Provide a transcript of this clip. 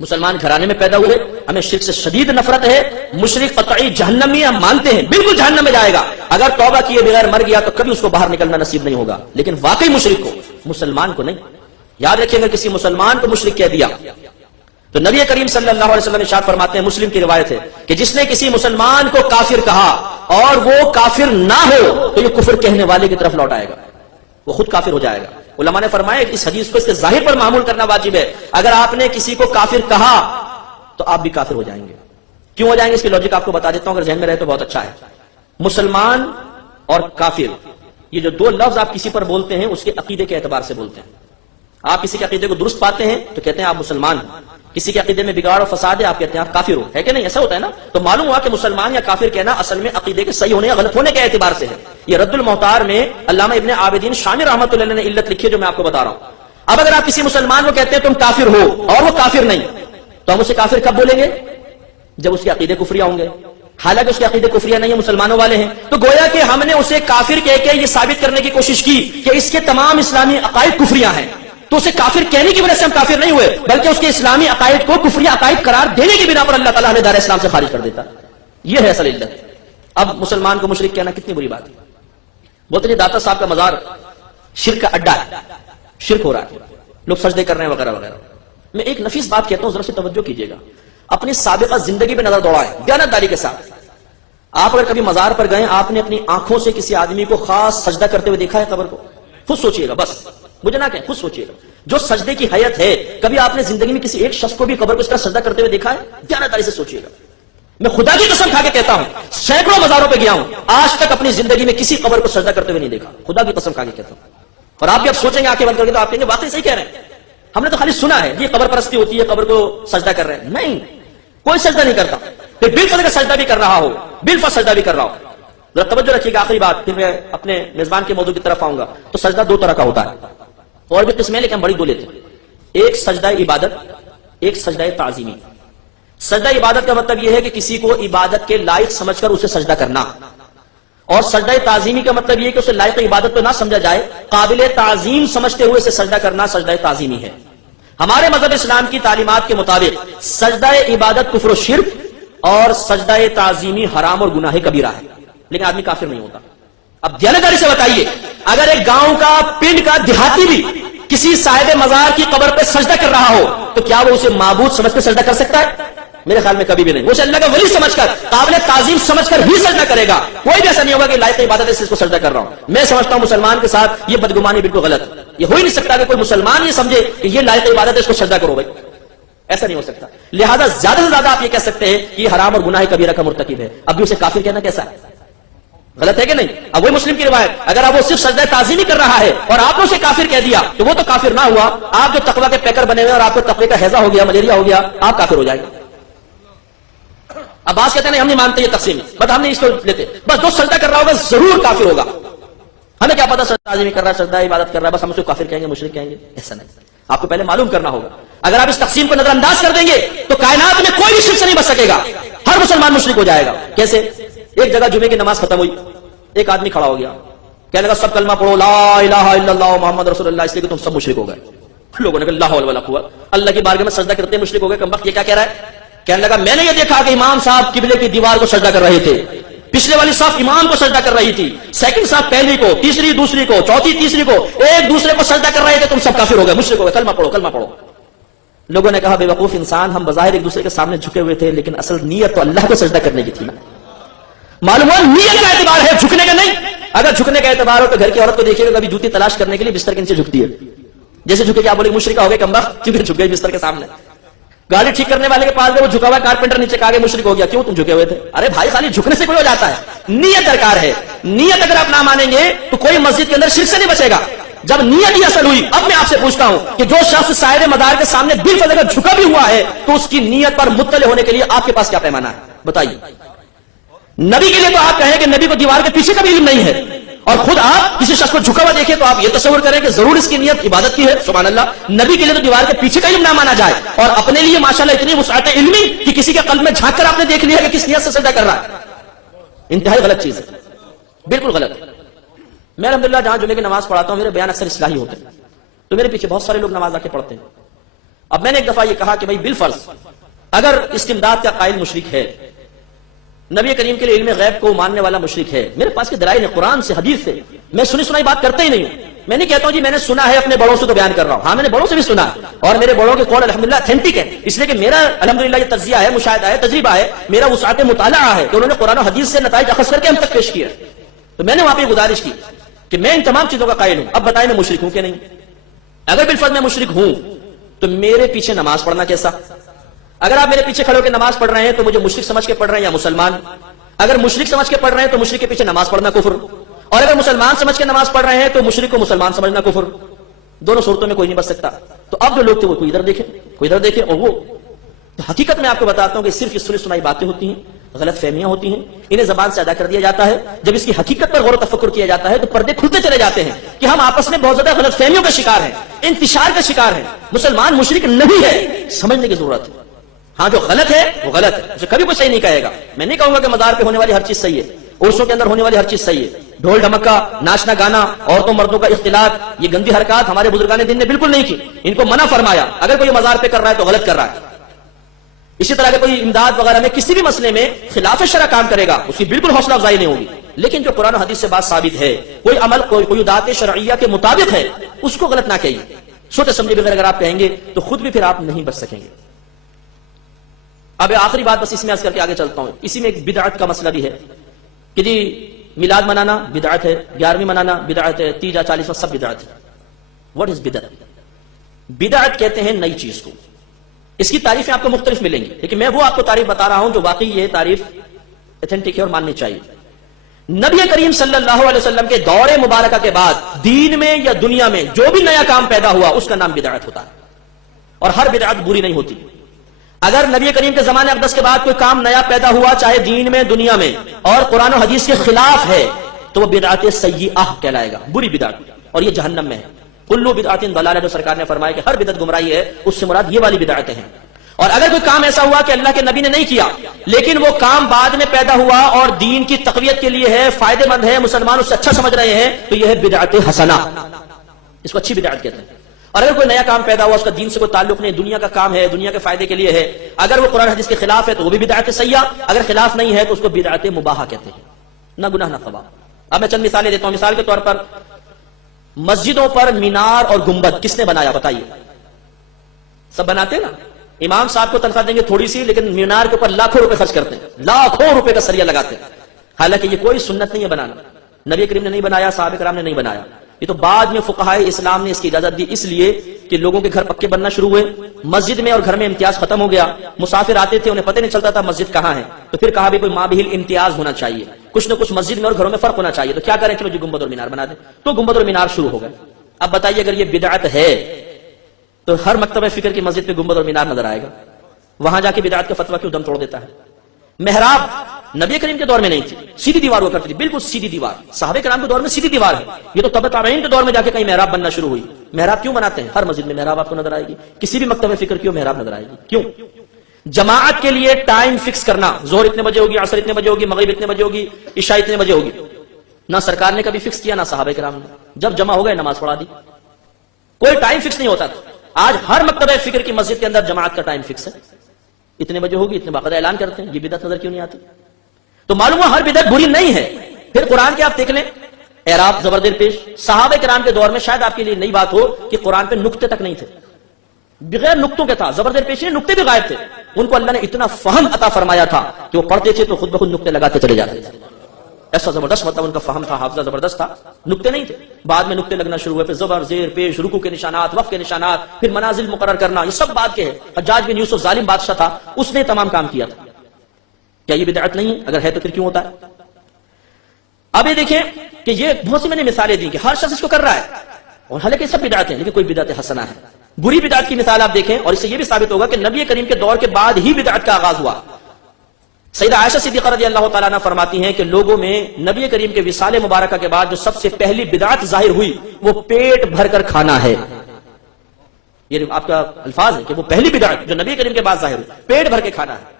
مسلمان گھرانے میں پیدا ہوئے، ہمیں شرک سے شدید نفرت ہے، مشرک قطعی جہنمی ہم مانتے ہیں، بالکل جہنم میں جائے گا، اگر توبہ کیے بغیر مر گیا تو کبھی اس کو باہر نکلنا نصیب نہیں ہوگا، لیکن واقعی مشرک کو، مسلمان کو نہیں۔ یاد رکھیں گے کسی مسلمان کو مشرک کہہ دیا تو نبی کریم صلی اللہ علیہ وسلم ارشاد فرماتے ہیں، مسلم کی روایت ہے کہ جس نے کسی مسلمان کو کافر کہا اور وہ کافر نہ ہو تو یہ کفر کہنے والے کی طرف لوٹ آئے گا، وہ خود کافر ہو جائے گا۔ علماء نے فرمایا کہ اس حدیث کو اس کے ظاہر پر معمول کرنا واجب ہے، اگر آپ نے کسی کو کافر کہا تو آپ بھی کافر ہو جائیں گے۔ کیوں ہو جائیں گے اس کی لاجک آپ کو بتا دیتا ہوں، اگر ذہن میں رہے تو بہت اچھا ہے۔ مسلمان اور کافر یہ جو دو لفظ آپ کسی پر بولتے ہیں اس کے عقیدے کے اعتبار سے بولتے ہیں۔ آپ کسی کے عقیدے کو درست پاتے ہیں تو کہتے ہیں آپ مسلمان ہیں، کسی کے عقیدے میں بگاڑ اور فساد ہے آپ کہتے ہیں آپ کافر ہو، ہے کہ نہیں؟ ایسا ہوتا ہے نا؟ تو معلوم ہوا کہ مسلمان یا کافر کہنا اصل میں عقیدے کے صحیح ہونے یا غلط ہونے کے اعتبار سے ہے۔ یہ رد المحتار میں علامہ ابن عابدین شامی رحمۃ اللہ نے علت لکھی ہے جو میں آپ کو بتا رہا ہوں۔ اب اگر آپ کسی مسلمان کو کہتے ہیں تم کافر ہو اور وہ کافر نہیں تو ہم اسے کافر کب بولیں گے؟ جب اس کے عقیدے کفریہ ہوں گے، حالانکہ اس کے عقیدے کفریہ نہیں ہے، مسلمانوں والے ہیں، تو گویا کہ ہم نے اسے کافر کہہ کے یہ ثابت کرنے کی کوشش کی کہ اس کے تمام اسلامی عقائد کفریہ ہیں، تو اسے کافر کہنے کی وجہ سے ہم کافر نہیں ہوئے، بلکہ اس کے اسلامی عقائد کو کفری عقائد قرار دینے کی بنا پر اللہ تعالیٰ نے دار اسلام سے خارج کر دیتا۔ یہ ہے اصل علت۔ اب مسلمان کو مشرک کہنا کتنی بری بات ہے۔ بولتے ہیں داتا صاحب کا مزار شرک کا اڈا ہے، شرک ہو رہا ہے، لوگ سجدے کر رہے ہیں وغیرہ وغیرہ۔ میں ایک نفیس بات کہتا ہوں، ذرا سی توجہ کیجیے گا، اپنی سابقہ زندگی پہ نظر دوڑائیں دیانتداری کے ساتھ۔ آپ اگر کبھی مزار پر گئے، آپ نے اپنی آنکھوں سے کسی آدمی کو خاص سجدہ کرتے ہوئے دیکھا ہے قبر کو؟ خود سوچئے گا، بس مجھے نہ کہیں، خود سوچئے گا جو سجدے کی حیت ہے، کبھی آپ نے زندگی میں کسی ایک شخص کو بھی قبر کو اس طرح سجدہ کرتے ہوئے دیکھا ہے؟ دیانتداری سے سوچئے گا۔ میں خدا کی قسم کھا کے کہتا ہوں، سینکڑوں مزاروں پہ گیا ہوں، آج تک اپنی زندگی میں کسی قبر کو سجدہ کرتے ہوئے نہیں دیکھا، خدا کی قسم کھا کے کہتا ہوں۔ اور آپ بھی اب سوچیں گے آنکھیں بند کر کے تو آپ کہیں گے واقعی صحیح کہہ رہے ہیں، ہم نے تو خالی سنا ہے یہ قبر پرستی ہوتی ہے، قبر کو سجدہ کر رہے ہیں، نہیں، کوئی سجدہ نہیں کرتا، پھر بالفرض کا سجدہ بھی کر رہا ہو، بالفرض سجدہ بھی کر رہا ہو۔ ذرا توجہ رکھیے گا، آخری بات، پھر میں اپنے میزبان کے موضوع کی طرف آؤں گا۔ تو سجدہ دو طرح کا ہوتا ہے، اور بھی قسمیں لیکن ہم بڑی دو لیتے ہیں، ایک سجدہ عبادت، ایک سجدہ تعظیمی۔ سجدہ عبادت کا مطلب یہ ہے کہ کسی کو عبادت کے لائق سمجھ کر اسے سجدہ کرنا، اور سجدہ تعظیمی کا مطلب یہ کہ اسے لائق عبادت تو نہ سمجھا جائے، قابل تعظیم سمجھتے ہوئے اسے سجدہ کرنا سجدہ تعظیمی ہے۔ ہمارے مذہب اسلام کی تعلیمات کے مطابق سجدہ عبادت کفر و شرک اور سجدہ تعظیمی حرام اور گناہ کبیرہ ہے، لیکن آدمی کافر نہیں ہوتا۔ اب دیانتداری سے بتائیے، اگر ایک گاؤں کا، پنڈ کا دیہاتی بھی کسی صاحب مزار کی قبر پہ سجدہ کر رہا ہو تو کیا وہ اسے معبود سمجھ کر سجدہ کر سکتا ہے؟ میرے خیال میں کبھی بھی نہیں۔ وہ اسے اللہ کا ولی سمجھ کر، قابل تعظیم سمجھ کر ہی سجدہ کرے گا، کوئی بھی ایسا نہیں ہوگا کہ لائق عبادت ہے اس کو سجدہ کر رہا ہوں۔ میں سمجھتا ہوں مسلمان کے ساتھ یہ بدگمانی بالکل غلط ہے، یہ ہو ہی نہیں سکتا کہ کوئی مسلمان یہ سمجھے کہ یہ لائق عبادت ہے اس کو سجدہ کرو بھائی، ایسا نہیں ہو سکتا۔ لہذا زیادہ سے زیادہ آپ یہ کہہ سکتے ہیں کہ یہ حرام اور گناہ کبیرہ کا مرتکب ہے، اب بھی اسے کافر کہنا کیسا ہے؟ غلط ہے کہ نہیں؟ اب وہی مسلم کی روایت، اگر آپ وہ صرف سجدہ تعظیمی کر رہا ہے اور آپ نے اسے کافر کہہ دیا تو وہ تو کافر نہ ہوا، آپ جو تقویٰ کے پیکر بنے ہوئے اور آپ کو تقوی کا ہیضہ ہو گیا، ملیریا ہو گیا، آپ کافر ہو جائیں گے۔ عباس کہتے ہیں ہم نہیں مانتے یہ تقسیم، بس ہم نہیں اس کو لیتے، بس جو سجدہ کر رہا ہوگا ضرور کافر ہوگا، ہمیں کیا پتا سجدہ تعظیمی کر رہا ہے، سجدہ عبادت کر رہا ہے، بس ہم اس کو کافر کہیں گے، مشرک کہیں گے، ایسا نہیں۔ آپ کو پہلے معلوم کرنا ہوگا، اگر آپ اس تقسیم کو نظر انداز کر دیں گے تو کائنات میں کوئی بھی شرک سے نہیں بچ سکے گا، ہر مسلمان مشرک ہو جائے گا۔ کیسے؟ ایک جگہ جمعے کی نماز ختم ہوئی، ایک آدمی کھڑا ہو گیا، کہنے لگا سب کلمہ پڑھو لا الہ الا اللہ محمد رسول اللہ، اس لیے کہ تم سب مشرک ہو گئے۔ لوگوں نے کہا لا حول ولا قوت، اللہ کی بارگاہ میں سجدہ کرتے مشرک ہو گئے، کم وقت یہ کیا کہہ رہا ہے؟ کہنے لگا میں نے یہ دیکھا کہ امام صاحب قبلے کی دیوار کو سجدہ کر رہے تھے، پچھلے والی صف امام کو سجدہ کر رہی تھی، سیکنڈ صف پہلی کو، تیسری دوسری کو، چوتھی تیسری کو، ایک دوسرے کو سجدہ کر رہے تھے، تم سب کافر ہو گئے، مشرک ہو گئے، کلمہ پڑھو کلمہ پڑھو۔ لوگوں نے کہا بے وقوف انسان، ہم بظاہر ایک دوسرے کے سامنے جھکے ہوئے تھے لیکن اصل نیت تو اللہ کو سجدہ کرنے کی تھی نا۔ معلوم ہوا نیت کا اعتبار ہے، جھکنے کا نہیں۔ اگر جھکنے کا اعتبار ہو تو گھر کی عورت کو دیکھیے گا کبھی جوتی تلاش کرنے کے لیے بستر کے نیچے جھکتی ہے، جیسے جھکے کیا بولے مشرکہ ہو گئے کم وقت، کیونکہ جھک گئے بستر کے سامنے۔ گاڑی ٹھیک کرنے والے کے پاس گئے، وہ جھکا ہوا کارپینٹر نیچے کہا مشرک ہو گیا، کیوں تم جھکے ہوئے تھے؟ ارے بھائی خالی جھکنے سے کوئی ہو جاتا ہے، نیت درکار ہے۔ نیت اگر آپ نہ مانیں گے تو کوئی مسجد کے اندر شرک سے نہیں بچے گا۔ جب نیت ہی اصل ہوئی، اب میں آپ سے پوچھتا ہوں کہ جو شخص صاحب مدار کے سامنے بالفعل اگر جھکا بھی ہوا ہے تو اس کی نیت پر مطلع ہونے کے لیے آپ کے پاس کیا پیمانہ ہے بتائیے؟ نبی کے لیے تو آپ کہیں کہ نبی کو دیوار کے پیچھے کا بھی علم نہیں ہے، اور خود آپ کسی شخص کو جھکا ہوا دیکھیں تو آپ یہ تصور کریں کہ ضرور اس کی نیت عبادت کی ہے، سبحان اللہ۔ نبی کے لیے تو دیوار کے پیچھے کا علم نہ مانا جائے، اور اپنے لیے ماشاءاللہ اتنی وسعت علمی کہ کسی کے قلب میں جھانک کر آپ نے دیکھ لیا کہ کس نیت سے سجدہ کر رہا ہے، انتہائی غلط چیز ہے، بالکل غلط۔ میں الحمدللہ جہاں جمعے کی نماز پڑھاتا ہوں میرے بیان اکثر اصلاحی ہوتے ہیں، تو میرے پیچھے بہت سارے لوگ نماز آ کے پڑھتے ہیں، اب میں نے ایک دفعہ یہ کہا کہ بھائی بالفرض اگر استمداد کا قائل مشرک ہے، نبی کریم کے لیے علم غیب کو ماننے والا مشرک ہے، میرے پاس کے دلائل ہیں قرآن سے حدیث سے، میں سنی سنائی بات کرتا ہی نہیں ہوں. میں نہیں کہتا ہوں جی میں نے سنا ہے اپنے بڑوں سے تو بیان کر رہا ہوں، ہاں میں نے بڑوں سے بھی سنا اور میرے بڑوں کے قول الحمدللہ اتھینٹک ہے، اس لیے کہ میرا الحمدللہ یہ تجزیہ ہے، مشاہدہ ہے، تجربہ ہے، میرا وسعت مطالعہ ہے کہ انہوں نے قرآن و حدیث سے نتائج اخذ کر کے ہم تک پیش کیا. تو میں نے وہاں پہ گزارش کی کہ میں ان تمام چیزوں کا قائل ہوں، اب بتائیں میں مشرک ہوں کہ نہیں؟ اگر بالفرض میں مشرک ہوں تو میرے پیچھے نماز پڑھنا کیسا؟ اگر آپ میرے پیچھے کھڑے ہو کے نماز پڑھ رہے ہیں تو مجھے مشرک سمجھ کے پڑھ رہے ہیں یا مسلمان؟ اگر مشرک سمجھ کے پڑھ رہے ہیں تو مشرک کے پیچھے نماز پڑھنا کفر، اور اگر مسلمان سمجھ کے نماز پڑھ رہے ہیں تو مشرک کو مسلمان سمجھنا کفر. دونوں صورتوں میں کوئی نہیں بچ سکتا. تو اب جو لوگ تھے وہ کوئی ادھر دیکھیں کوئی ادھر دیکھیں، اور وہ تو حقیقت میں آپ کو بتاتا ہوں کہ صرف یہ سنی سنائی باتیں ہوتی ہیں، غلط فہمیاں ہوتی ہیں، انہیں زبان سے ادا کر دیا جاتا ہے. جب اس کی حقیقت پر غور و تفکر کیا جاتا ہے تو پردے کھلتے چلے جاتے ہیں کہ ہم آپس میں بہت زیادہ غلط فہمیوں کا شکار ہیں، انتشار کا شکار ہیں. مسلمان مشرک نہیں ہے، سمجھنے کی ضرورت ہے. ہاں جو غلط ہے وہ غلط ہے، اسے کبھی کوئی صحیح نہیں کہے گا. میں نہیں کہوں گا کہ مزار پہ ہونے والی ہر چیز صحیح ہے، عرسوں کے اندر ہونے والی ہر چیز صحیح ہے. ڈھول ڈھمکا، ناچنا گانا، عورتوں مردوں کا اختلاط، یہ گندی حرکات ہمارے بزرگان دین نے بالکل نہیں کی، ان کو منع فرمایا. اگر کوئی مزار پہ کر رہا ہے تو غلط کر رہا ہے. اسی طرح کے کوئی امداد وغیرہ میں کسی بھی مسئلے میں خلاف شرع کام کرے گا، اس کی بالکل حوصلہ افزائی نہیں ہوگی. لیکن جو قرآن و حدیث سے بات ثابت ہے، کوئی عمل کوئی دعوت شرعیہ کے مطابق ہے، اس کو غلط نہ کہیے. سوچے سمجھے بغیر اگر آپ کہیں گے تو خود بھی پھر آپ نہیں بچ سکیں گے. اب آخری بات بس اس میں عرض کر کے آگے چلتا ہوں. اسی میں ایک بدعت کا مسئلہ بھی ہے کہ جی میلاد منانا بدعت ہے، 11ویں منانا بدعت ہے، 30 یا 40 سب بدعت ہے. واٹ از بدعت؟ بدعت کہتے ہیں نئی چیز کو. اس کی تعریفیں آپ کو مختلف ملیں گی، لیکن میں وہ آپ کو تعریف بتا رہا ہوں جو واقعی یہ تعریف ایتھینٹک ہے اور ماننی چاہیے. نبی کریم صلی اللہ علیہ وسلم کے دور مبارکہ کے بعد دین میں یا دنیا میں جو بھی نیا کام پیدا ہوا اس کا نام بدعت ہوتا ہے، اور ہر بدعت بری نہیں ہوتی. اگر نبی کریم کے زمانے اقدس کے بعد کوئی کام نیا پیدا ہوا چاہے دین میں دنیا میں اور قرآن و حدیث کے خلاف ہے تو وہ بدعت سیئہ کہلائے گا، بری بدعت، اور یہ جہنم میں ہے. کلو بدعت ضلالہ، جو سرکار نے فرمایا کہ ہر بدعت گمراہی ہے، اس سے مراد یہ والی بدعتیں ہیں. اور اگر کوئی کام ایسا ہوا کہ اللہ کے نبی نے نہیں کیا لیکن وہ کام بعد میں پیدا ہوا اور دین کی تقویت کے لیے ہے، فائدہ مند ہے، مسلمان اس سے اچھا سمجھ رہے ہیں، تو یہ ہے بدعت حسنہ، اس کو اچھی بدعت کہتے ہیں. اور اگر کوئی نیا کام پیدا ہوا اس کا دین سے کوئی تعلق نہیں، دنیا کا کام ہے، دنیا کے فائدے کے لیے ہے، اگر وہ قرآن حدیث کے خلاف ہے تو وہ بھی بدعت سیئہ، اگر خلاف نہیں ہے تو اس کو بدعت مباحہ کہتے ہیں، نہ گناہ نہ ثواب. اب میں چند مثالیں دیتا ہوں. مثال کے طور پر مسجدوں پر مینار اور گنبد کس نے بنایا بتائیے؟ سب بناتے ہیں نا. امام صاحب کو تنخواہ دیں گے تھوڑی سی، لیکن مینار کے اوپر لاکھوں روپے خرچ کرتے ہیں، لاکھوں روپے کا سریہ لگاتے ہیں. حالانکہ یہ کوئی سنت نہیں ہے بنانا، نبی کریم نے نہیں بنایا، صحابہ کرام نے نہیں بنایا. یہ تو بعد میں فقہائے اسلام نے اس کی اجازت دی، اس لیے کہ لوگوں کے گھر پکے بننا شروع ہوئے، مسجد میں اور گھر میں امتیاز ختم ہو گیا، مسافر آتے تھے انہیں پتہ نہیں چلتا تھا مسجد کہاں ہے، تو پھر کہا بھی کوئی مابہل امتیاز ہونا چاہیے، کچھ نہ کچھ مسجد میں اور گھروں میں فرق ہونا چاہیے. تو کیا کریں، چلو جی گنبد اور مینار بنا دیں. تو گنبد اور مینار شروع ہو گئے. اب بتائیے اگر یہ بدعت ہے تو ہر مکتبہ فکر کی مسجد پہ گنبد اور مینار نظر آئے گا، وہاں جا کے بدعت کا فتویٰ کیوں دم توڑ دیتا ہے؟ محراب نبی کریم کے دور میں نہیں تھی، سیدھی دیوار ہوا کرتی تھی، بالکل سیدھی دیوار. صحابہ کرام کے دور میں سیدھی دیوار ہے، یہ تو تبع تابعین کے دور میں جا کے کہیں محراب بننا شروع ہوئی. محراب کیوں بناتے ہیں؟ ہر مسجد میں محراب آپ کو نظر آئے گی، کسی بھی مکتبہ فکر کی محراب نظر آئے گی. کیوں؟ جماعت کے لیے ٹائم فکس کرنا، ظہر اتنے بجے ہوگی، عصر اتنے بجے ہوگی، مغرب اتنے بجے ہوگی، عشاء اتنے بجے ہوگی. نہ سرکار نے کبھی فکس کیا نہ صحابہ کرام نے، جب جمع ہو گئے نماز پڑھا دی، کوئی ٹائم فکس نہیں ہوتا تھا. آج ہر مکتبہ فکر کی مسجد کے اندر جماعت کا ٹائم فکس ہے، اتنے بجے ہوگی، اتنے باقاعدہ اعلان کرتے ہیں. یہ بدعت نظر کیوں نہیں آتی؟ تو معلوم ہوا ہر بدعت بری نہیں ہے. پھر قرآن کے آپ دیکھ لیں، اعراب زبردیر پیش. صحابہ کرام کے دور میں شاید آپ کے لیے نئی بات ہو کہ قرآن پہ نقطے تک نہیں تھے، بغیر نقطوں کے تھا. زبردیر پیش نہیں، نقطے بھی غائب تھے. ان کو اللہ نے اتنا فہم عطا فرمایا تھا کہ وہ پڑھتے تھے تو خود بخود نقطے لگاتے چلے جاتے تھے. ایسا زبردست مطلب ان کا فہم تھا، حافظہ زبردست تھا. نقطے نہیں تھے، بعد میں نقطے لگنا شروع ہوئے. پھر زبر زیر پیش، رکوع کے نشانات، وقف کے نشانات، پھر منازل مقرر کرنا، یہ سب بات کے ہے. حجاج بن یوسف ظالم بادشاہ تھا، اس نے تمام کام کیا تھا. کیا یہ بدعت نہیں ہے؟ اگر ہے تو پھر کیوں ہوتا ہے؟ اب یہ دیکھیں کہ یہ بہت سی میں نے مثالیں دی کہ ہر شخص اس کو کر رہا ہے، اور حالانکہ سب بدعت ہیں، لیکن کوئی بدعت حسنہ ہے. بری بدعت کی مثال آپ دیکھیں، اور اس سے یہ بھی ثابت ہوگا کہ نبی کریم کے دور کے بعد ہی بدعت کا آغاز ہوا. سیدہ عائشہ صدیقہ رضی اللہ تعالیٰ عنہ فرماتی ہیں کہ لوگوں میں نبی کریم کے وصال مبارکہ کے بعد جو سب سے پہلی بدعت ظاہر ہوئی وہ پیٹ بھر کر کھانا ہے. یہ آپ کا الفاظ ہے کہ وہ پہلی بدعت جو نبی کریم کے بعد ظاہر ہوئی پیٹ بھر کے کھانا ہے.